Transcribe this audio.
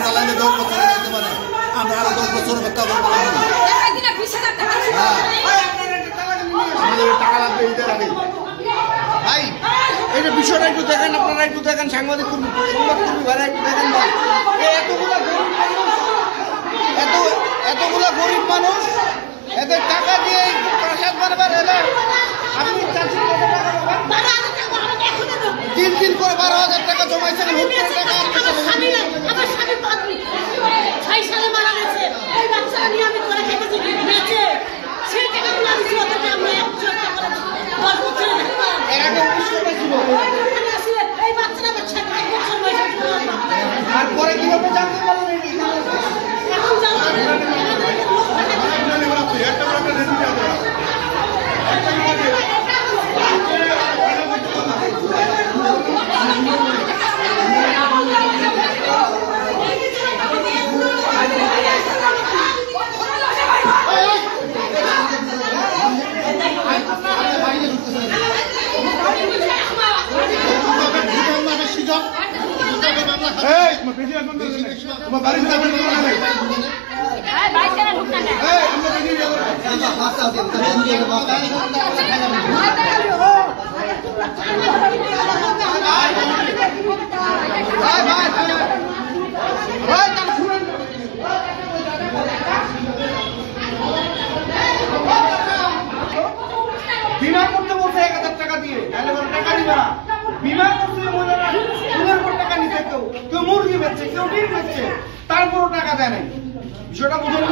আমরা লাইনে 10 বছর যেতে পারে আমরা আরো 10 বছর অপেক্ষা করব আমাদের টাকা লাগবে ঈদের আগে ভাই এই যে বিষয়টা একটু দেখেন আপনারা একটু দেখেন সাংবাদিক কর্মী ভাইরা একটু দেখেন ভাই এতগুলা গরিব মানুষ এদের টাকা দিয়ে প্রসাদ বারবার এলেন আপনি চাচ্ছেন কত টাকা দিন করে 12,000 টাকা জমাইছেন আর পরে কিভাবে জানতে পারলেন বিমা করতে বলছে 1000 টাকা দিয়ে টাকা দিবা বিমা করছে টাকা নিচ্ছে কেউ মুরগি বেচছে কেউ ডিম বেচছে তারপরও টাকা দেয় নাই বিষয়টা বুঝুন